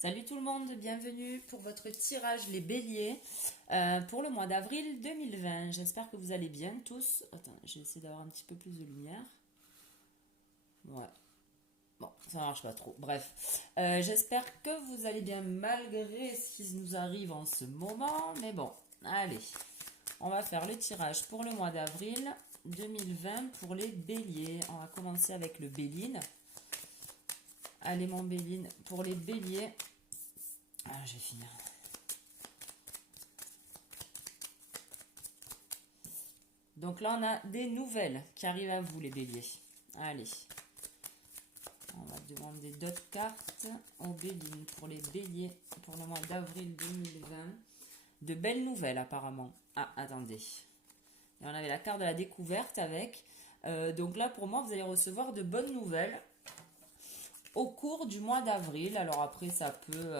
Salut tout le monde, bienvenue pour votre tirage les béliers pour le mois d'avril 2020. J'espère que vous allez bien tous. Attends, j'ai essayé d'avoir un petit peu plus de lumière. Ouais, bon, ça marche pas trop. Bref, j'espère que vous allez bien malgré ce qui nous arrive en ce moment. Mais bon, allez, on va faire le tirage pour le mois d'avril 2020 pour les béliers. On va commencer avec le béline. Allez mon béline, pour les béliers. Ah, je vais finir. Donc là, on a des nouvelles qui arrivent à vous, les béliers. Allez, on va demander d'autres cartes aux béliers pour les béliers pour le mois d'avril 2020. De belles nouvelles, apparemment. Ah, attendez. Et on avait la carte de la découverte avec. Donc là, pour moi, vous allez recevoir de bonnes nouvelles au cours du mois d'avril. Alors après, ça peut...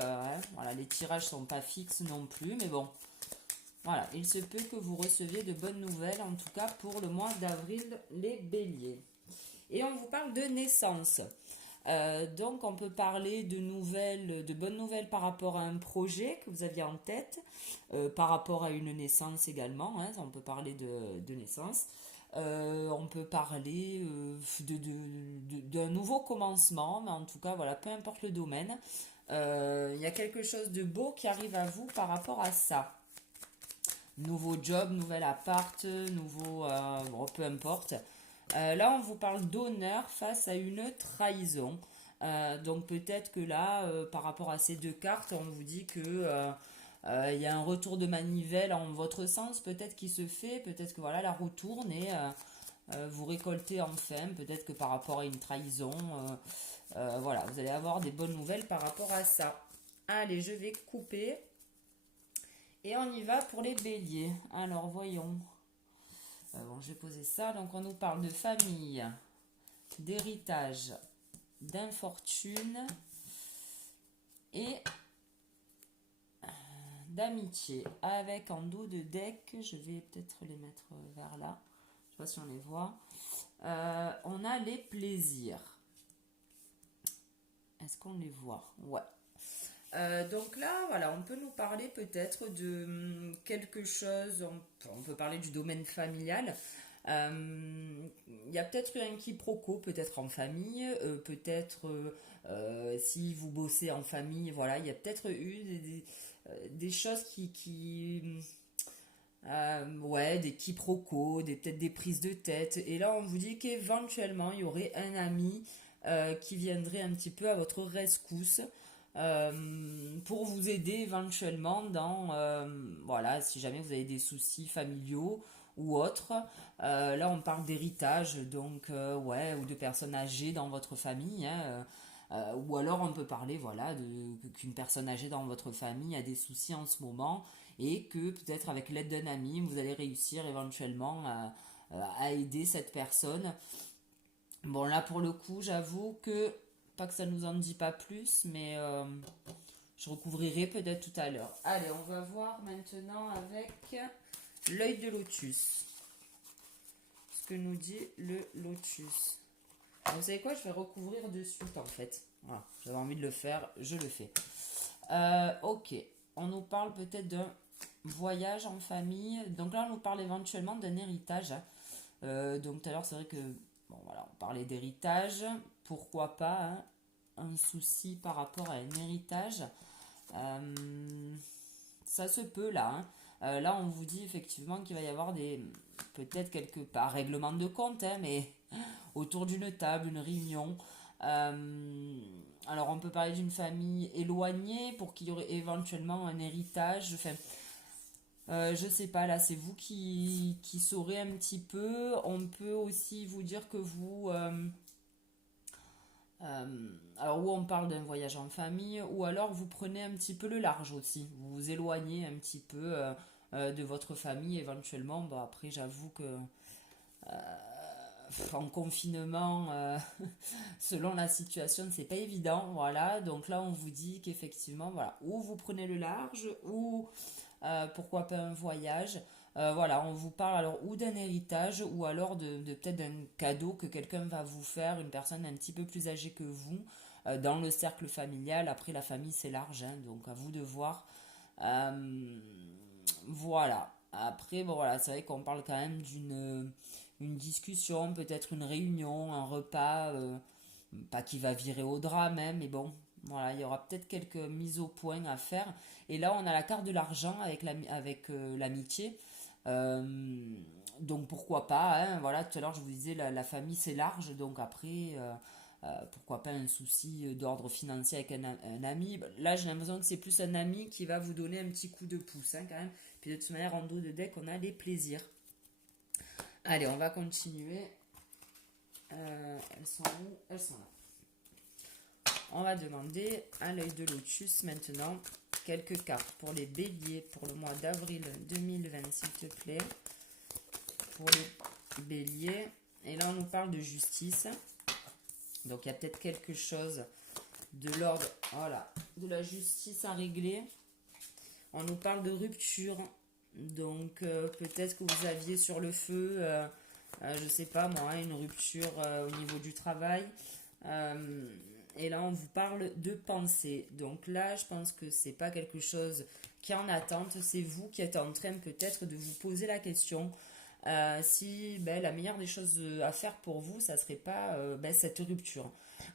voilà, les tirages sont pas fixes non plus, mais bon. Voilà, il se peut que vous receviez de bonnes nouvelles, en tout cas pour le mois d'avril, les béliers. Et on vous parle de naissance. Donc on peut parler de nouvelles, de bonnes nouvelles par rapport à un projet que vous aviez en tête, par rapport à une naissance également, hein, on peut parler de naissance. On peut parler d'un nouveau commencement, mais en tout cas, voilà, peu importe le domaine, il y a quelque chose de beau qui arrive à vous par rapport à ça. Nouveau job, nouvel appart, nouveau... bon, peu importe. Là, on vous parle d'honneur face à une trahison. Donc peut-être que là, par rapport à ces deux cartes, on vous dit que il y a un retour de manivelle en votre sens, peut-être qui se fait, peut-être que voilà, la roue tourne et vous récoltez enfin, peut-être que par rapport à une trahison, voilà, vous allez avoir des bonnes nouvelles par rapport à ça. Allez, je vais couper. Et on y va pour les béliers. Alors, voyons. Bon, je vais poser ça. Donc, on nous parle de famille, d'héritage, d'infortune et d'amitié. Avec en dos de deck, je vais peut-être les mettre vers là. Je sais pas si on les voit. On a les plaisirs. Est-ce qu'on les voit? Ouais. Donc là, voilà, on peut nous parler peut-être de quelque chose, on peut parler du domaine familial. Il y a peut-être eu un quiproquo, peut-être en famille, peut-être si vous bossez en famille, voilà, il y a peut-être eu des choses ouais, des quiproquos, peut-être des prises de tête. Et là, on vous dit qu'éventuellement, il y aurait un ami qui viendrait un petit peu à votre rescousse pour vous aider éventuellement dans, voilà, si jamais vous avez des soucis familiaux ou autres. Là, on parle d'héritage, donc, ouais, ou de personnes âgées dans votre famille, hein, ou alors on peut parler, voilà, qu'une personne âgée dans votre famille a des soucis en ce moment et que peut-être avec l'aide d'un ami, vous allez réussir éventuellement à aider cette personne. Bon, là pour le coup, j'avoue que, pas que ça nous en dit pas plus, mais je recouvrirai peut-être tout à l'heure. Allez, on va voir maintenant avec l'œil de lotus. Ce que nous dit le lotus. Vous savez quoi, je vais recouvrir de suite en fait. Voilà, j'avais envie de le faire, je le fais. Ok, on nous parle peut-être d'un voyage en famille. Donc là, on nous parle éventuellement d'un héritage. Donc tout à l'heure, c'est vrai que, bon voilà, on parlait d'héritage. Pourquoi pas, hein, un souci par rapport à un héritage. Ça se peut là, hein. Là, on vous dit effectivement qu'il va y avoir peut-être quelques, pas règlement de compte, hein, mais autour d'une table, une réunion. Alors, on peut parler d'une famille éloignée pour qu'il y aurait éventuellement un héritage. Enfin, je sais pas, là, c'est vous qui saurez un petit peu. On peut aussi vous dire que vous... alors, ou on parle d'un voyage en famille, ou alors vous prenez un petit peu le large aussi. Vous vous éloignez un petit peu de votre famille éventuellement. Bon, après, j'avoue que en confinement, selon la situation, c'est pas évident. Voilà, donc là, on vous dit qu'effectivement, voilà, ou vous prenez le large, ou pourquoi pas un voyage. Voilà, on vous parle alors ou d'un héritage ou alors de peut-être d'un cadeau que quelqu'un va vous faire, une personne un petit peu plus âgée que vous. dans le cercle familial. Après, la famille, c'est large, hein, donc à vous de voir. Voilà. Après, bon, voilà, c'est vrai qu'on parle quand même d'une une discussion, peut-être une réunion, un repas, pas qui va virer au drame, hein, mais bon, voilà, il y aura peut-être quelques mises au point à faire. Et là, on a la carte de l'argent avec l'amitié. Euh, donc pourquoi pas, hein, voilà, tout à l'heure je vous disais, la famille c'est large, donc après, pourquoi pas un souci d'ordre financier avec un ami. Là, j'ai l'impression que c'est plus un ami qui va vous donner un petit coup de pouce, hein, quand même. Puis de toute manière, en dos de deck, on a les plaisirs. Allez, on va continuer. Elles sont où? Elles sont là. On va demander à l'œil de lotus maintenant quelques cartes pour les béliers pour le mois d'avril 2020, s'il te plaît. Pour les béliers. Et là, on nous parle de justice. Donc, il y a peut-être quelque chose de l'ordre, voilà, de la justice à régler. On nous parle de rupture. Donc, peut-être que vous aviez sur le feu, je sais pas moi, une rupture au niveau du travail. Et là, on vous parle de pensée. Donc là, je pense que c'est pas quelque chose qui est en attente. C'est vous qui êtes en train peut-être de vous poser la question si la meilleure des choses à faire pour vous, ça serait pas cette rupture.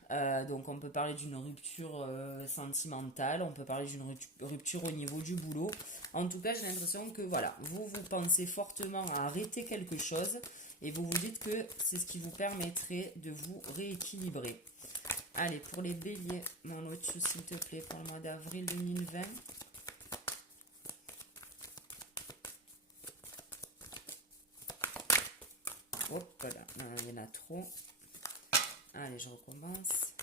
Donc on peut parler d'une rupture sentimentale, on peut parler d'une rupture au niveau du boulot. En tout cas, j'ai l'impression que voilà, vous pensez fortement à arrêter quelque chose et vous vous dites que c'est ce qui vous permettrait de vous rééquilibrer. Allez, pour les béliers, mon lotus, s'il te plaît, pour le mois d'avril 2020. Hop là, non, il y en a trop. Allez, je recommence.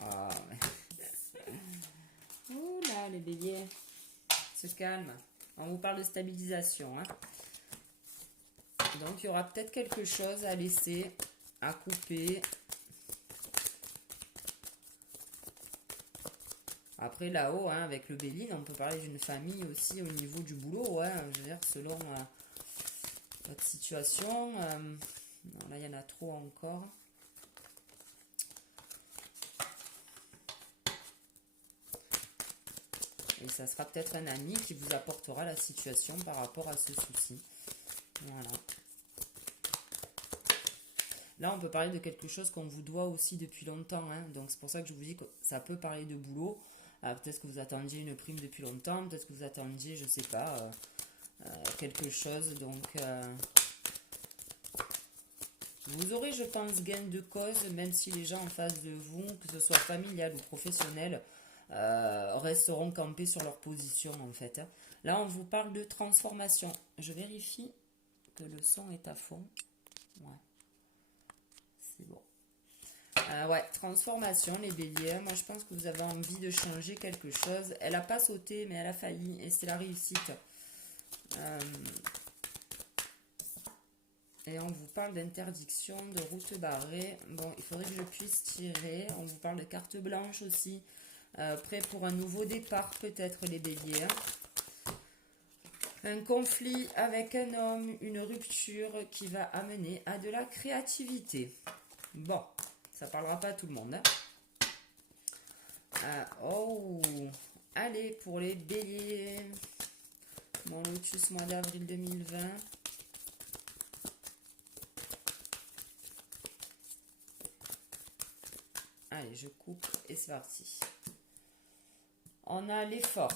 Ah, ouh là, les béliers, se calme. On vous parle de stabilisation. Hein. Donc, il y aura peut-être quelque chose à laisser, à couper. Après, là-haut, hein, avec le bélier, on peut parler d'une famille aussi au niveau du boulot. Ouais, je veux dire, selon votre situation. Non, là, il y en a trop encore. Et ça sera peut-être un ami qui vous apportera la situation par rapport à ce souci. Voilà. Là, on peut parler de quelque chose qu'on vous doit aussi depuis longtemps. Hein. Donc, c'est pour ça que je vous dis que ça peut parler de boulot. Peut-être que vous attendiez une prime depuis longtemps. Peut-être que vous attendiez, je sais pas, quelque chose. Donc, vous aurez, je pense, gain de cause, même si les gens en face de vous, que ce soit familial ou professionnel, resteront campés sur leur position, en fait. Hein. Là, on vous parle de transformation. Je vérifie que le son est à fond. Ouais. C'est bon. Ouais, transformation, les béliers. Moi, je pense que vous avez envie de changer quelque chose. Elle n'a pas sauté, mais elle a failli. Et c'est la réussite. Et on vous parle d'interdiction, de route barrée. Bon, il faudrait que je puisse tirer. On vous parle de carte blanche aussi. Prêt pour un nouveau départ, peut-être, les béliers. Un conflit avec un homme, une rupture qui va amener à de la créativité. Bon, ça parlera pas à tout le monde. Hein. Oh, allez, pour les béliers. Mon lotus, mois d'avril 2020. Allez, je coupe et c'est parti. On a l'effort,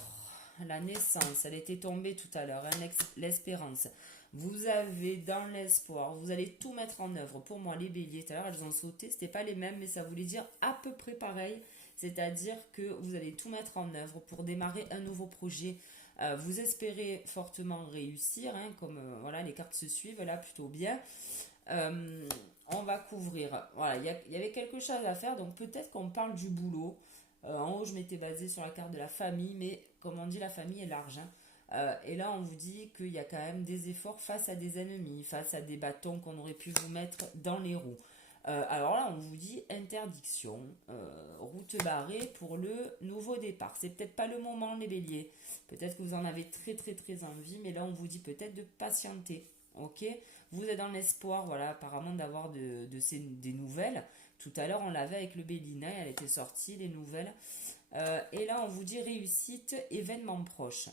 la naissance, elle était tombée tout à l'heure, hein, l'espérance. Vous avez dans l'espoir, vous allez tout mettre en œuvre. Pour moi, les béliers, tout à l'heure, elles ont sauté, c'était pas les mêmes, mais ça voulait dire à peu près pareil. C'est-à-dire que vous allez tout mettre en œuvre pour démarrer un nouveau projet. Vous espérez fortement réussir, hein, comme voilà, les cartes se suivent là plutôt bien. On va couvrir. Voilà, il y avait quelque chose à faire, donc peut-être qu'on parle du boulot. En haut, je m'étais basée sur la carte de la famille, mais comme on dit, la famille est large. Hein. Et là, on vous dit qu'il y a quand même des efforts face à des ennemis, face à des bâtons qu'on aurait pu vous mettre dans les roues. Alors là, on vous dit interdiction, route barrée pour le nouveau départ. C'est peut-être pas le moment, les béliers. Peut-être que vous en avez très très très envie, mais là, on vous dit peut-être de patienter. Ok? Vous êtes dans l'espoir, voilà, apparemment d'avoir des nouvelles. Tout à l'heure, on l'avait avec le Bélina, elle était sortie, les nouvelles. Et là, on vous dit réussite, événement proche.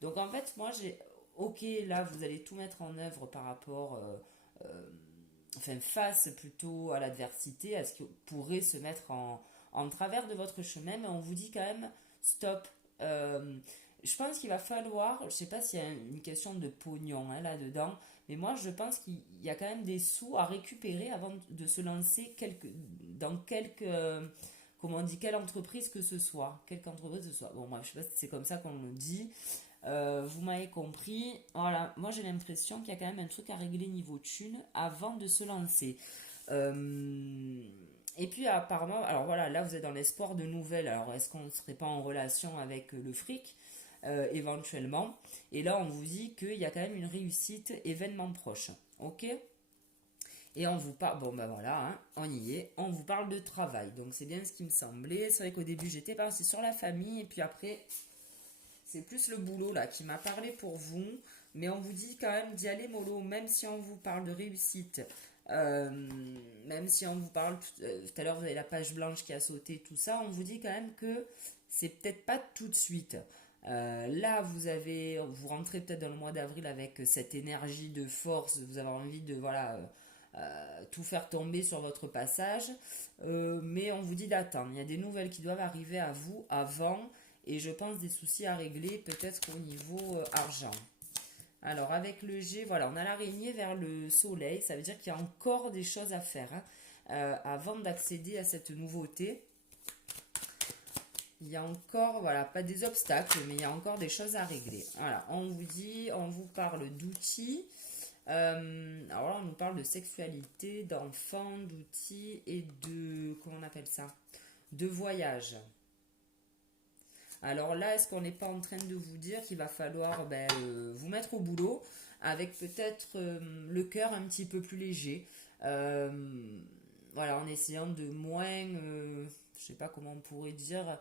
Donc en fait, moi, j'ai... Ok, là, vous allez tout mettre en œuvre par rapport... enfin, face plutôt à l'adversité, à ce qui pourrait se mettre en travers de votre chemin, mais on vous dit quand même, stop. Je pense qu'il va falloir, je ne sais pas s'il y a une question de pognon hein, là-dedans, mais moi je pense qu'il y a quand même des sous à récupérer avant de se lancer dans comment on dit, quelle entreprise que ce soit. Quelque entreprise que ce soit. Bon, moi je sais pas si c'est comme ça qu'on le dit. Vous m'avez compris. Voilà, moi j'ai l'impression qu'il y a quand même un truc à régler niveau thune avant de se lancer. Et puis apparemment, alors voilà, là vous êtes dans l'espoir de nouvelles. Alors est-ce qu'on ne serait pas en relation avec le fric éventuellement? Et là on vous dit qu'il y a quand même une réussite événement proche. Ok? Et on vous parle, bon ben voilà, hein, on y est, on vous parle de travail. Donc c'est bien ce qui me semblait. C'est vrai qu'au début j'étais partie sur la famille et puis après c'est plus le boulot là qui m'a parlé pour vous, mais on vous dit quand même d'y aller mollo, même si on vous parle de réussite, euh, même si on vous parle, tout à l'heure vous avez la page blanche qui a sauté, tout ça, on vous dit quand même que c'est peut-être pas tout de suite. Là, vous rentrez peut-être dans le mois d'avril avec cette énergie de force, vous avez envie de, voilà, tout faire tomber sur votre passage, mais on vous dit d'attendre. Il y a des nouvelles qui doivent arriver à vous avant et je pense des soucis à régler peut-être au niveau argent. Alors avec le G, voilà, on a l'araignée vers le soleil, ça veut dire qu'il y a encore des choses à faire hein, avant d'accéder à cette nouveauté. Il y a encore, voilà, pas des obstacles, mais il y a encore des choses à régler. Voilà, on vous dit, on vous parle d'outils. Alors là, on nous parle de sexualité, d'enfants, d'outils et de, comment on appelle ça? De voyage. Alors là, est-ce qu'on n'est pas en train de vous dire qu'il va falloir vous mettre au boulot avec peut-être le cœur un petit peu plus léger Euh, voilà, en essayant de moins, je sais pas comment on pourrait dire,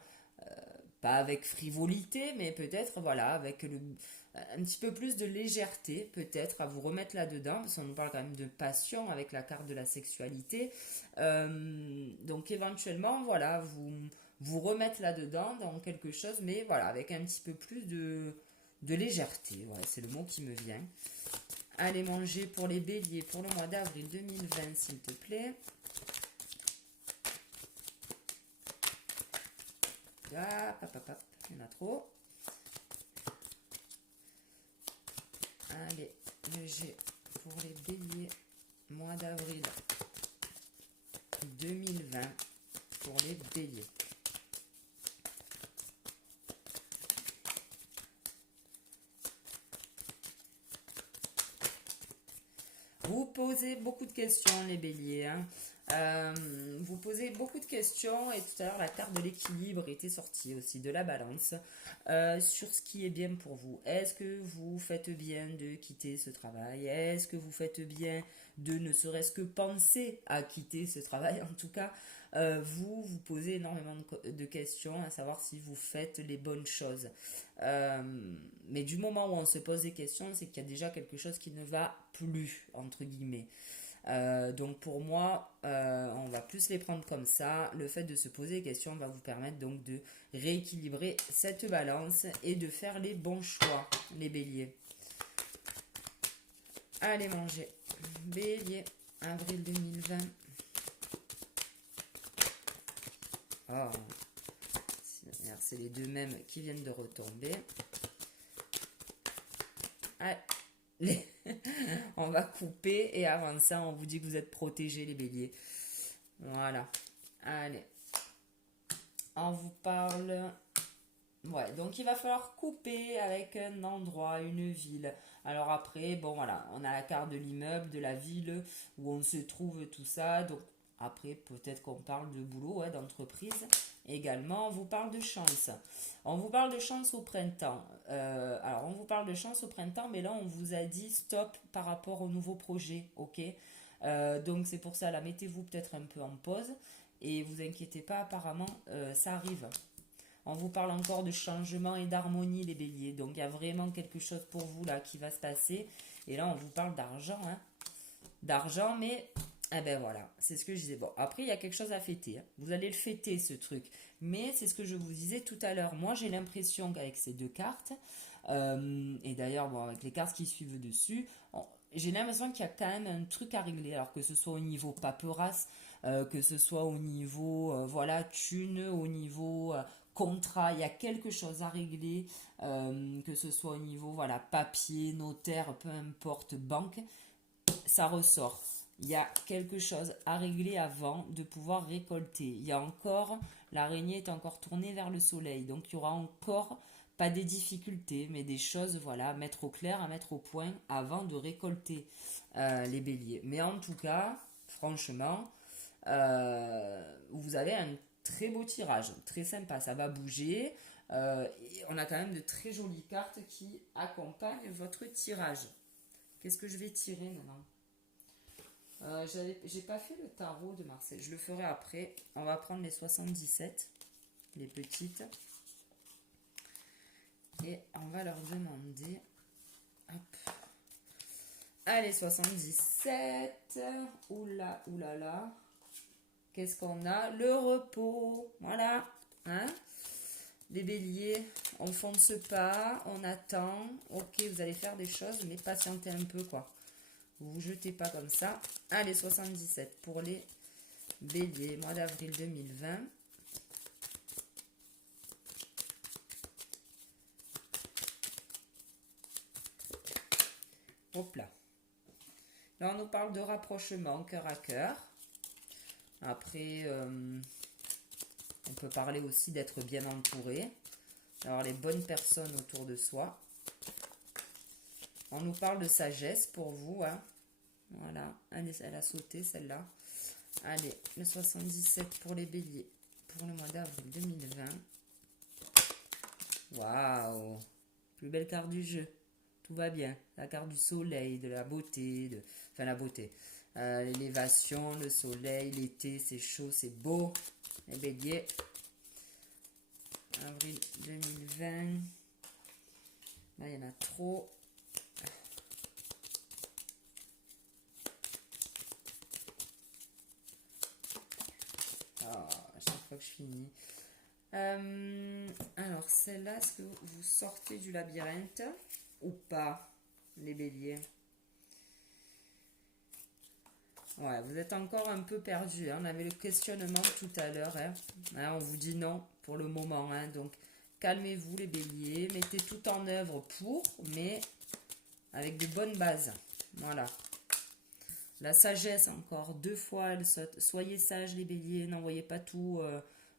pas avec frivolité, mais peut-être voilà, avec un petit peu plus de légèreté, peut-être, à vous remettre là-dedans, parce qu'on nous parle quand même de passion avec la carte de la sexualité. Donc éventuellement, voilà, vous remettre là-dedans dans quelque chose, mais voilà, avec un petit peu plus de légèreté. Ouais, c'est le mot qui me vient. Allez manger pour les béliers pour le mois d'avril 2020, s'il te plaît. Ah, il y en a trop. Allez, le G pour les béliers, mois d'avril 2020 pour les béliers. Vous posez beaucoup de questions, les béliers. Hein. Vous posez beaucoup de questions et tout à l'heure la carte de l'équilibre était sortie aussi, de la balance, sur ce qui est bien pour vous. Est-ce que vous faites bien de quitter ce travail? Est-ce que vous faites bien de ne serait-ce que penser à quitter ce travail? En tout cas, vous posez énormément de questions à savoir si vous faites les bonnes choses. Euh, mais du moment où on se pose des questions, c'est qu'il y a déjà quelque chose qui ne va plus, entre guillemets. Donc pour moi, on va plus les prendre comme ça. Le fait de se poser des questions va vous permettre donc de rééquilibrer cette balance et de faire les bons choix, les béliers. Allez manger. Bélier, avril 2020. Oh, c'est les deux mêmes qui viennent de retomber. Allez. On va couper et avant ça, on vous dit que vous êtes protégés, les béliers. Voilà. Allez. On vous parle. Ouais, donc il va falloir couper avec un endroit, une ville. Alors après, bon voilà, on a la carte de l'immeuble, de la ville où on se trouve, tout ça. Donc après, peut-être qu'on parle de boulot, ouais, d'entreprise. Également, on vous parle de chance. On vous parle de chance au printemps. Alors, on vous parle de chance au printemps, mais là, on vous a dit stop par rapport au nouveau projet, ok? Donc c'est pour ça, là, mettez-vous peut-être un peu en pause. Et vous inquiétez pas, apparemment, ça arrive. On vous parle encore de changement et d'harmonie, les béliers. Donc il y a vraiment quelque chose pour vous là qui va se passer. Et là, on vous parle d'argent. Hein. D'argent, mais eh ben voilà, c'est ce que je disais. Bon, après, il y a quelque chose à fêter. Hein. Vous allez le fêter, ce truc. Mais c'est ce que je vous disais tout à l'heure. Moi, j'ai l'impression qu'avec ces deux cartes, et d'ailleurs, bon, avec les cartes qui suivent dessus, j'ai l'impression qu'il y a quand même un truc à régler. Alors que ce soit au niveau paperasse, que ce soit au niveau, voilà, thune, au niveau contrat, il y a quelque chose à régler, que ce soit au niveau, voilà, papier, notaire, peu importe, banque, ça ressort. Il y a quelque chose à régler avant de pouvoir récolter. Il y a encore, l'araignée est encore tournée vers le soleil, donc il y aura encore pas des difficultés, mais des choses, voilà, à mettre au clair, à mettre au point avant de récolter les béliers. Mais en tout cas, franchement, vous avez un très beau tirage, très sympa, ça va bouger. Et on a quand même de très jolies cartes qui accompagnent votre tirage. Qu'est-ce que je vais tirer maintenant? J'ai pas fait le tarot de Marseille, je le ferai après. On va prendre les 77, les petites. Et on va leur demander. Hop. Allez, 77. Oula, oulala. Qu'est-ce qu'on a? Le repos. Voilà. Hein? Les béliers, on fonce pas, on attend. Ok, vous allez faire des choses, mais patientez un peu, quoi. Vous vous jetez pas comme ça. Allez, 77 pour les béliers, mois d'avril 2020. Hop là. Là, on nous parle de rapprochement, cœur à cœur. Après, on peut parler aussi d'être bien entouré, d'avoir les bonnes personnes autour de soi. On nous parle de sagesse pour vous. Hein. Voilà, elle a sauté celle-là. Allez, le 77 pour les béliers, pour le mois d'avril 2020. Waouh! Plus belle carte du jeu. Tout va bien. La carte du soleil, de la beauté, enfin la beauté. L'élévation, le soleil, l'été, c'est chaud, c'est beau. Les béliers. Avril 2020. Là, il y en a trop. À chaque fois que je finis. Alors, celle-là, est-ce que vous sortez du labyrinthe ou pas, les béliers? Ouais, vous êtes encore un peu perdu. Hein. On avait le questionnement tout à l'heure. Hein. Hein, on vous dit non pour le moment. Hein. Donc, calmez-vous, les béliers. Mettez tout en œuvre pour, mais avec de bonnes bases. Voilà. La sagesse, encore 2 fois, elle saute. Soyez sages, les béliers. N'envoyez pas tout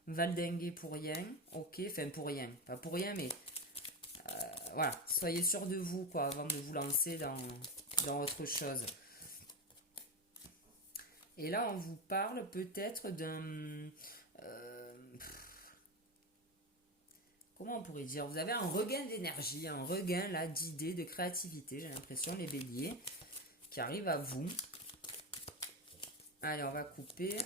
valdinguer pour rien. Ok, enfin pour rien. Pas pour rien, mais voilà. Soyez sûr de vous, quoi, avant de vous lancer dans autre chose. Et là, on vous parle peut-être d'un... comment on pourrait dire? Vous avez un regain d'énergie, un regain là d'idées, de créativité, j'ai l'impression, les béliers, qui arrivent à vous. Allez, on va couper.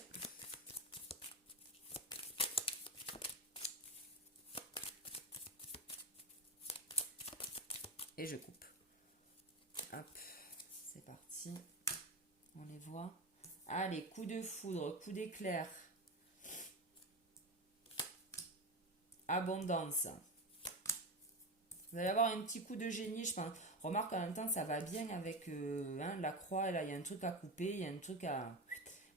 Et je coupe. Hop, c'est parti. On les voit. Allez, coup de foudre, coup d'éclair. Abondance. Vous allez avoir un petit coup de génie, je pense. Remarque, en même temps, ça va bien avec la croix. Là, il y a un truc à couper, il y a un truc à...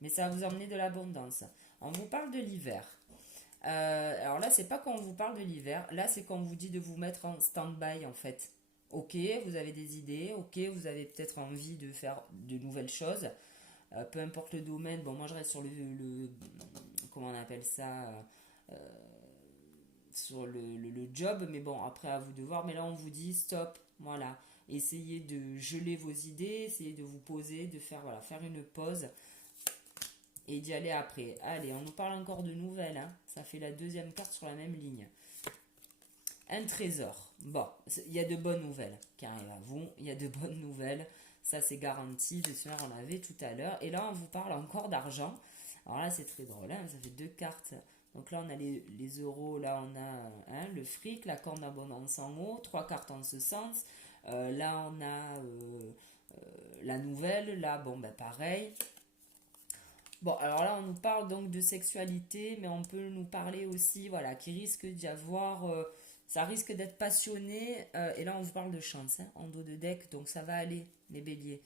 Mais ça va vous emmener de l'abondance. On vous parle de l'hiver. Alors là, c'est pas qu'on vous parle de l'hiver. Là, c'est qu'on vous dit de vous mettre en stand-by, en fait. Ok, vous avez des idées. Ok, vous avez peut-être envie de faire de nouvelles choses. Peu importe le domaine. Bon, moi, je reste sur le comment on appelle ça sur le job. Mais bon, après, à vous de voir. Mais là, on vous dit stop. Voilà. Essayez de geler vos idées. Essayez de vous poser, de faire, voilà, faire une pause. Et d'y aller après. Allez, on nous parle encore de nouvelles. Hein. Ça fait la deuxième carte sur la même ligne. Un trésor. Bon, il y a de bonnes nouvelles qui arrivent à vous. Il y a de bonnes nouvelles. Ça, c'est garanti. De ce on avait tout à l'heure. Et là, on vous parle encore d'argent. Alors là, c'est très drôle. Hein, ça fait 2 cartes. Donc là, on a les euros. Là, on a le fric, la corne d'abondance en haut. 3 cartes en ce sens. Là, on a la nouvelle. Là, bon, ben pareil. Bon, alors là, on nous parle donc de sexualité, mais on peut nous parler aussi, voilà, qu'il risque d'y avoir, ça risque d'être passionné, et là, on vous parle de chance, hein, en dos de deck, donc ça va aller, les béliers.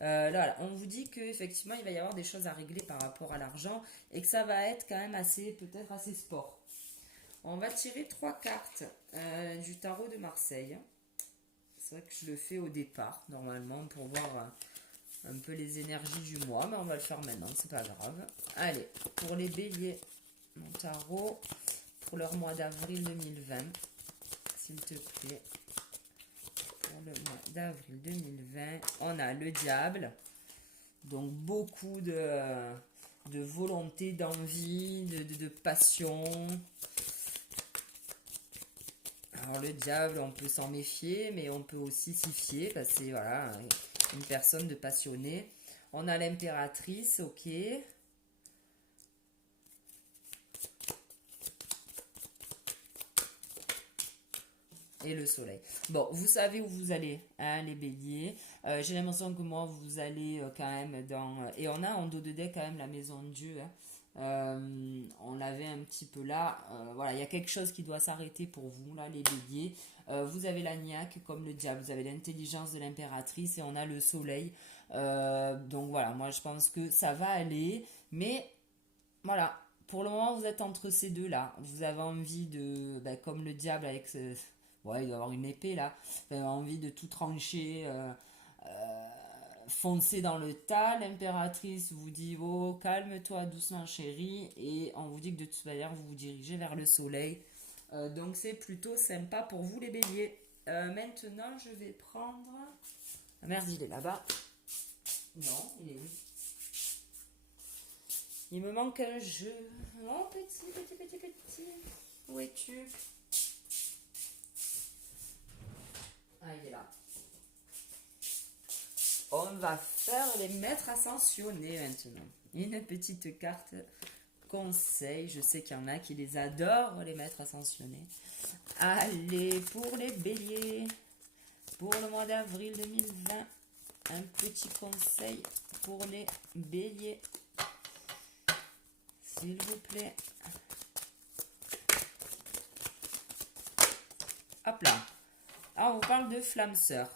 Là, voilà, on vous dit qu'effectivement, il va y avoir des choses à régler par rapport à l'argent, et que ça va être quand même assez, peut-être assez sport. On va tirer 3 cartes du tarot de Marseille. C'est vrai que je le fais au départ, normalement, pour voir un peu les énergies du mois, mais on va le faire maintenant, c'est pas grave. Allez, pour les béliers, mon tarot, pour leur mois d'avril 2020, s'il te plaît. Pour le mois d'avril 2020, on a le diable, donc beaucoup de volonté, d'envie, de passion. Alors le diable, on peut s'en méfier, mais on peut aussi s'y fier, parce que c'est voilà, une personne de passionnée. On a l'impératrice, ok. Et le soleil. Bon, vous savez où vous allez, hein, les béliers. J'ai l'impression que moi, vous allez quand même dans... et on a en dos de deck quand même la maison de Dieu. Hein. On l'avait un petit peu là. Voilà, il y a quelque chose qui doit s'arrêter pour vous, là, les béliers. Vous avez la niaque comme le diable. Vous avez l'intelligence de l'impératrice et on a le soleil. Donc voilà, moi je pense que ça va aller. Mais voilà, pour le moment, vous êtes entre ces deux-là. Vous avez envie de... ben, comme le diable avec... ouais, il doit avoir une épée là. Vous avez envie de tout trancher, foncer dans le tas. L'impératrice vous dit, oh, calme-toi doucement chérie. Et on vous dit que de toute manière, vous vous dirigez vers le soleil. Donc c'est plutôt sympa pour vous les béliers. Maintenant, je vais prendre... Ah, merde, il est là-bas. Non, il est où? Il me manque un jeu. Oh, petit. Où es-tu? Ah, il est là. On va faire les maîtres ascensionnés maintenant. Une petite carte conseil. Je sais qu'il y en a qui les adorent, les maîtres ascensionnés. Allez, pour les béliers, pour le mois d'avril 2020, un petit conseil pour les béliers. S'il vous plaît. Hop là. Alors, on vous parle de flamme sœur.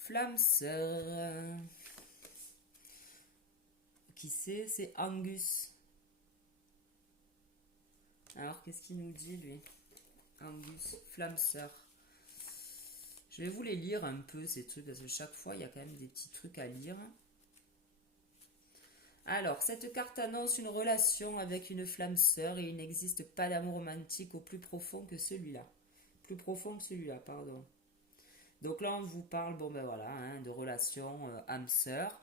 Flamme sœur. Qui c'est Angus. Alors, qu'est-ce qu'il nous dit, lui? Angus, flamme sœur. Je vais vous les lire un peu, ces trucs, parce que chaque fois, il y a quand même des petits trucs à lire. Alors, cette carte annonce une relation avec une flamme sœur et il n'existe pas d'amour romantique au plus profond que celui-là. Plus profond que celui-là, pardon. Donc là, on vous parle, bon ben voilà, hein, de relation âme sœur.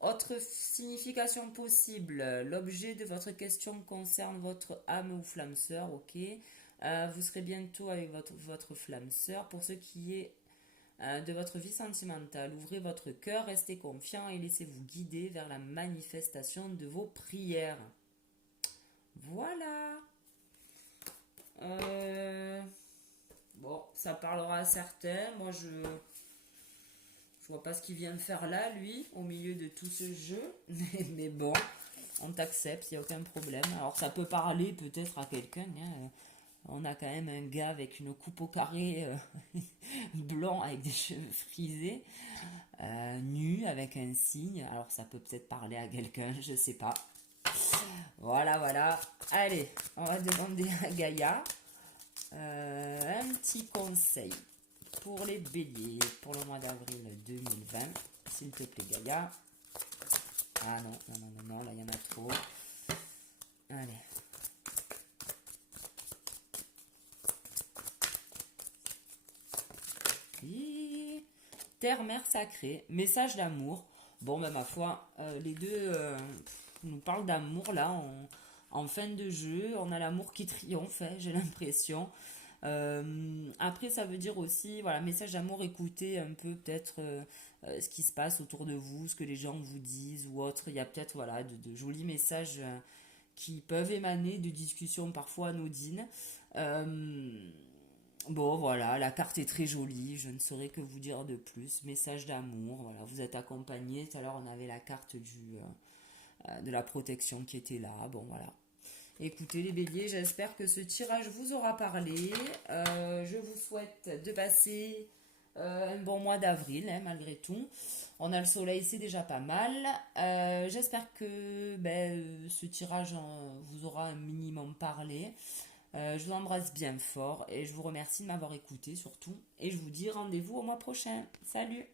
Autre signification possible, l'objet de votre question concerne votre âme ou flamme sœur, ok. Vous serez bientôt avec votre flamme sœur. Pour ce qui est de votre vie sentimentale, ouvrez votre cœur, restez confiant et laissez-vous guider vers la manifestation de vos prières. Voilà. Bon, ça parlera à certains. Moi, je vois pas ce qu'il vient de faire là, lui, au milieu de tout ce jeu. Mais bon, on t'accepte, il n'y a aucun problème. Alors, ça peut parler peut-être à quelqu'un. Hein. On a quand même un gars avec une coupe au carré blanc avec des cheveux frisés, nu avec un signe. Alors, ça peut peut-être parler à quelqu'un, je sais pas. Voilà, voilà. Allez, on va demander à Gaïa un petit conseil pour les béliers pour le mois d'avril 2020. S'il te plaît, Gaïa. Ah non, là, il y en a trop. Allez. Terre, mère sacrée, message d'amour. Bon, ben ma foi, les deux nous parlent d'amour là en fin de jeu. On a l'amour qui triomphe, hein, j'ai l'impression. Après, ça veut dire aussi, voilà, message d'amour, écoutez un peu peut-être ce qui se passe autour de vous, ce que les gens vous disent ou autre. Il y a peut-être voilà, de jolis messages qui peuvent émaner de discussions parfois anodines. Euh, Bon, voilà, la carte est très jolie, je ne saurais que vous dire de plus. Message d'amour, voilà, vous êtes accompagné. Tout à l'heure, on avait la carte de la protection qui était là. Bon, voilà. Écoutez, les béliers, j'espère que ce tirage vous aura parlé. Je vous souhaite de passer un bon mois d'avril, hein, malgré tout. On a le soleil, c'est déjà pas mal. J'espère que ce tirage vous aura un minimum parlé. Je vous embrasse bien fort et je vous remercie de m'avoir écouté surtout. Et je vous dis rendez-vous au mois prochain. Salut!